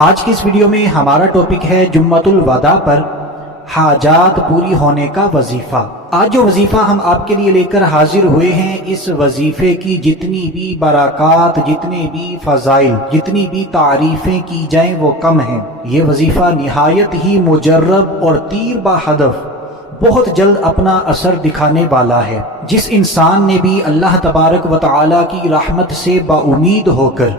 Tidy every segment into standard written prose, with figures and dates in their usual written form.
आज की इस वीडियो में हमारा टॉपिक है जुम्मतुल वदा पर हाजात पूरी होने का वजीफा। आज जो वजीफा हम आपके लिए लेकर हाजिर हुए हैं, इस वजीफे की जितनी भी बरक़ात, जितने भी फजाइल, जितनी भी तारीफें की जाएं वो कम हैं। ये वजीफा निहायत ही मुजर्रब और तीर बा हदफ बहुत जल्द अपना असर दिखाने वाला है। जिस इंसान ने भी अल्लाह तबारक व तआला की रहमत से बाउमीद होकर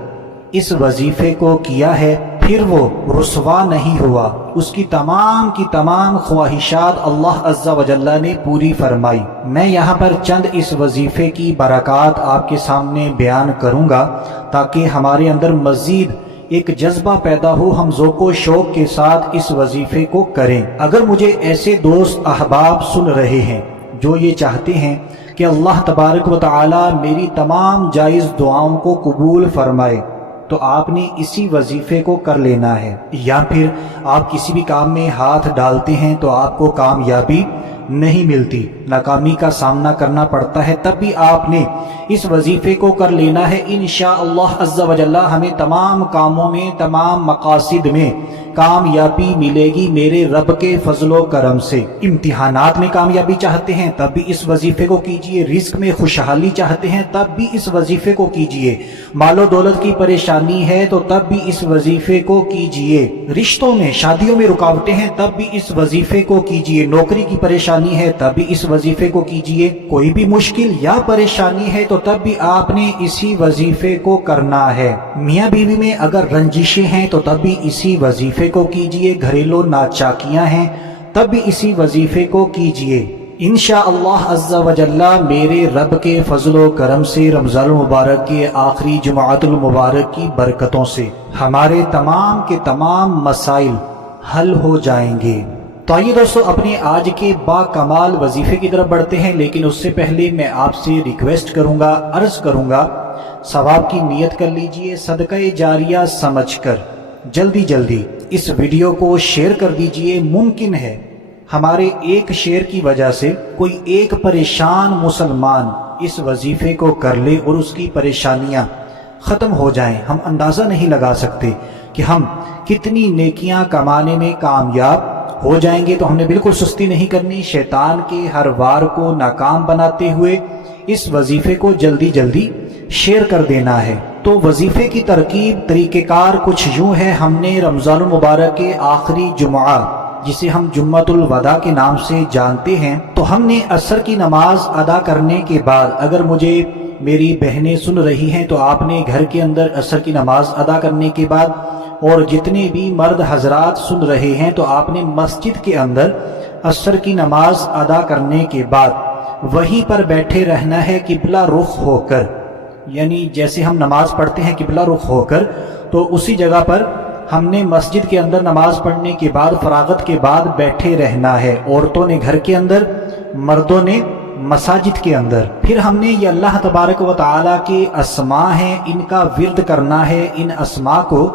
इस वजीफे को किया है, फिर वो रुसवा नहीं हुआ। उसकी तमाम की तमाम ख्वाहिशात अल्लाह अज़्ज़ा व जल्ला ने पूरी फरमाई। मैं यहाँ पर चंद इस वजीफे की बरक़ात आपके सामने बयान करूँगा ताकि हमारे अंदर मज़ीद एक जज्बा पैदा हो, हम ज़ौक़ो शौक़ के साथ इस वजीफे को करें। अगर मुझे ऐसे दोस्त अहबाब सुन रहे हैं जो ये चाहते हैं कि अल्लाह तबारक व तआला मेरी तमाम जायज़ दुआओं को कबूल फरमाए, तो आपने इसी वजीफे को कर लेना है। या फिर आप किसी भी काम में हाथ डालते हैं तो आपको कामयाबी नहीं मिलती, नाकामी का सामना करना पड़ता है, तब भी आपने इस वजीफे को कर लेना है। इंशाअल्लाह अज़्ज़ा व जल्ला हमें तमाम कामों में, तमाम मकासिद में कामयाबी मिलेगी मेरे रब के फजलो करम से। इम्तिहानात में कामयाबी चाहते हैं तब भी इस वजीफे को कीजिए, रिस्क में खुशहाली चाहते हैं तब भी इस वजीफे को कीजिए, मालो दौलत की परेशानी है तो तब भी इस वजीफे को कीजिए, रिश्तों में, शादियों में रुकावटें हैं तब भी इस वजीफे को कीजिए, नौकरी की परेशानी है तब भी इस वजीफे को कीजिए, कोई भी मुश्किल या परेशानी है तो तब भी आपने इसी वजीफे को करना है। मियाँ बीवी में अगर रंजिशें हैं तो तब भी इसी वजीफे को कीजिए, घरेलू नाचाकियां हैं तब भी इसी वजीफे को कीजिए। इंशाअल्लाह अज़्ज़ा व जल्ला मेरे रब के फजलो करम से रमज़ानुल मुबारक के आखिरी जुमाअतुल मुबारक की बरकतों से हमारे तमाम के तमाम मसाइल हल हो जाएंगे। तो आइए दोस्तों, अपने आज के बाकमाल वजीफे की तरफ बढ़ते हैं, लेकिन उससे पहले मैं आपसे रिक्वेस्ट करूंगा, अर्ज करूंगा, सवाब की नियत कर लीजिए, सदका जारिया समझकर जल्दी जल्दी इस वीडियो को शेयर कर दीजिए। मुमकिन है हमारे एक शेयर की वजह से कोई एक परेशान मुसलमान इस वजीफे को कर ले और उसकी परेशानियां ख़त्म हो जाएं। हम अंदाज़ा नहीं लगा सकते कि हम कितनी नेकियां कमाने में कामयाब हो जाएंगे। तो हमने बिल्कुल सुस्ती नहीं करनी, शैतान के हर वार को नाकाम बनाते हुए इस वजीफे को जल्दी जल्दी शेयर कर देना है। तो वजीफे की तरकीब, तरीक़ेकार कुछ यूँ है। हमने रमज़ानुल मुबारक के आखिरी जुमा, जिसे हम जुम्मतुल वदा के नाम से जानते हैं, तो हमने असर की नमाज अदा करने के बाद, अगर मुझे मेरी बहनें सुन रही हैं तो आपने घर के अंदर असर की नमाज अदा करने के बाद, और जितने भी मर्द हजरात सुन रहे हैं तो आपने मस्जिद के अंदर असर की नमाज अदा करने के बाद वहीं पर बैठे रहना है किबला रुख होकर। यानी जैसे हम नमाज पढ़ते हैं किबला रुख होकर, तो उसी जगह पर हमने मस्जिद के अंदर नमाज पढ़ने के बाद, फरागत के बाद बैठे रहना है। औरतों ने घर के अंदर, मर्दों ने मसाजिद के अंदर। फिर हमने ये अल्लाह तबारक व तआला के अस्मा हैं, इनका विर्द करना है। इन अस्मा को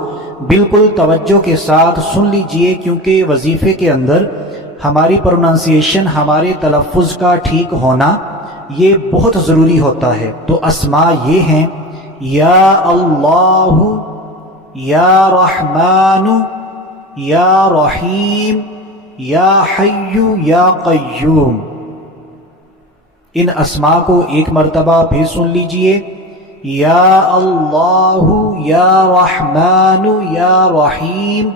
बिल्कुल तवज्जो के साथ सुन लीजिए, क्योंकि वजीफे के अंदर हमारी प्रोनाउंसिएशन, हमारे तलफ़ुज़ का ठीक होना ये बहुत ज़रूरी होता है। तो अस्मा ये हैं, या अल्लाहु, या रहमानु, या रहीम, या हय्यु, या क़य्यूम। इन अस्मा को एक मरतबा फिर सुन लीजिए, या अल्लाहु, या रहमानु, या रहीम,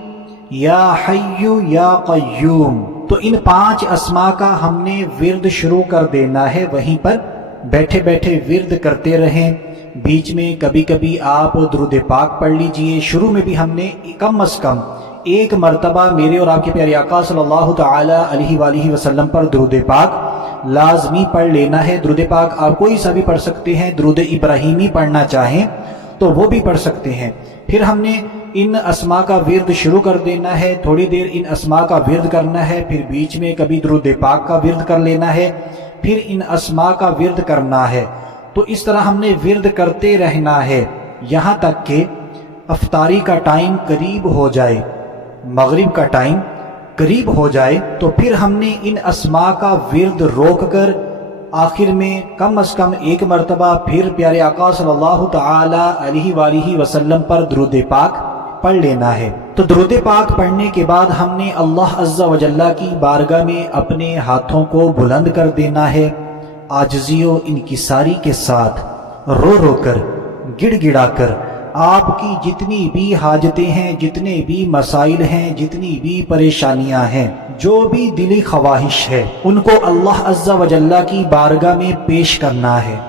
या हय्यु, या क़य्यूम। तो इन 5 अस्मा का हमने विर्द शुरू कर देना है। वहीं पर बैठे बैठे विर्द करते रहें। बीच में कभी कभी आप दुरूद पाक पढ़ लीजिए। शुरू में भी हमने कम अज़ कम एक मरतबा मेरे और आपके प्यारे आका सल्लल्लाहु तआला अलैहि वसल्लम पर दुरूद पाक लाजमी पढ़ लेना है। दुरूद पाक आप कोई सा भी पढ़ सकते हैं, दुरूद इब्राहीमी पढ़ना चाहें तो वो भी पढ़ सकते हैं। फिर हमने इन अस्मा का विर्द शुरू कर देना है, थोड़ी देर इन अस्मा का विर्द करना है, फिर बीच में कभी दुरूद पाक का विर्द कर लेना है, फिर इन अस्मा का विर्द करना है। तो इस तरह हमने विर्द करते रहना है यहाँ तक कि अफ्तारी का टाइम करीब हो जाए, मगरिब का टाइम करीब हो जाए। तो फिर हमने इन अस्मा का विर्द रोक कर आखिर में कम अज़ कम एक मरतबा फिर प्यारे आका सल्लल्लाहु तआला अलैहि वसल्लम पर दुरूद पाक पढ़ लेना है। तो दुरूद पाक पढ़ने के बाद हमने अल्लाह अज़्ज़ा व जल्ला की बारगाह में अपने हाथों को बुलंद कर देना है, आजिज़ी व इनकिसारी के साथ, रो रो कर, गिड़गिड़ा कर आपकी जितनी भी हाजतें हैं, जितने भी मसाइल हैं, जितनी भी परेशानियां हैं, जो भी दिली ख्वाहिश है, उनको अल्लाह अज़्ज़ा व जल्ला की बारगाह में पेश करना है,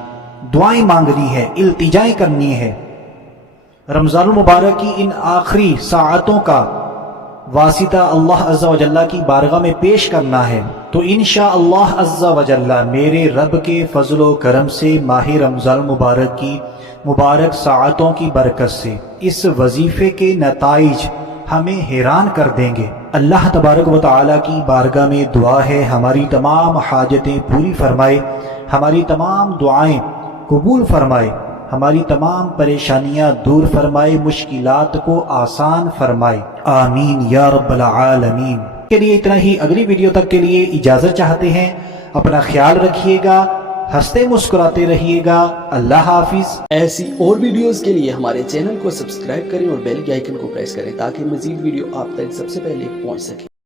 दुआएं मांगनी है, इल्तिजाएं करनी है। रमज़ान मुबारक की इन आखिरी साअतों का वासिता अल्लाह अज़्ज़ा व जल्ला की बारगाह में पेश करना है। तो इंशाअल्लाह अज़्ज़ा व जल्ला मेरे रब के फज़ल व करम से माह रमज़ान मुबारक की मुबारक साअतों की बरकत से इस वजीफे के नताइज हमें हैरान कर देंगे। अल्लाह तबारक व तआला की बारगाह में दुआ है हमारी तमाम हाजतें पूरी फरमाए, हमारी तमाम दुआएं कबूल फरमाए, हमारी तमाम परेशानियां दूर फरमाए, मुश्किलात को आसान फरमाए। आमीन या रब्बल आलमीन। के लिए इतना ही। अगली वीडियो तक के लिए इजाजत चाहते हैं। अपना ख्याल रखिएगा, हंसते मुस्कुराते रहिएगा। अल्लाह हाफिज। ऐसी और वीडियोस के लिए हमारे चैनल को सब्सक्राइब करें और बेल के आइकन को प्रेस करें ताकि मजीद वीडियो आप तक सबसे पहले पहुंच सके।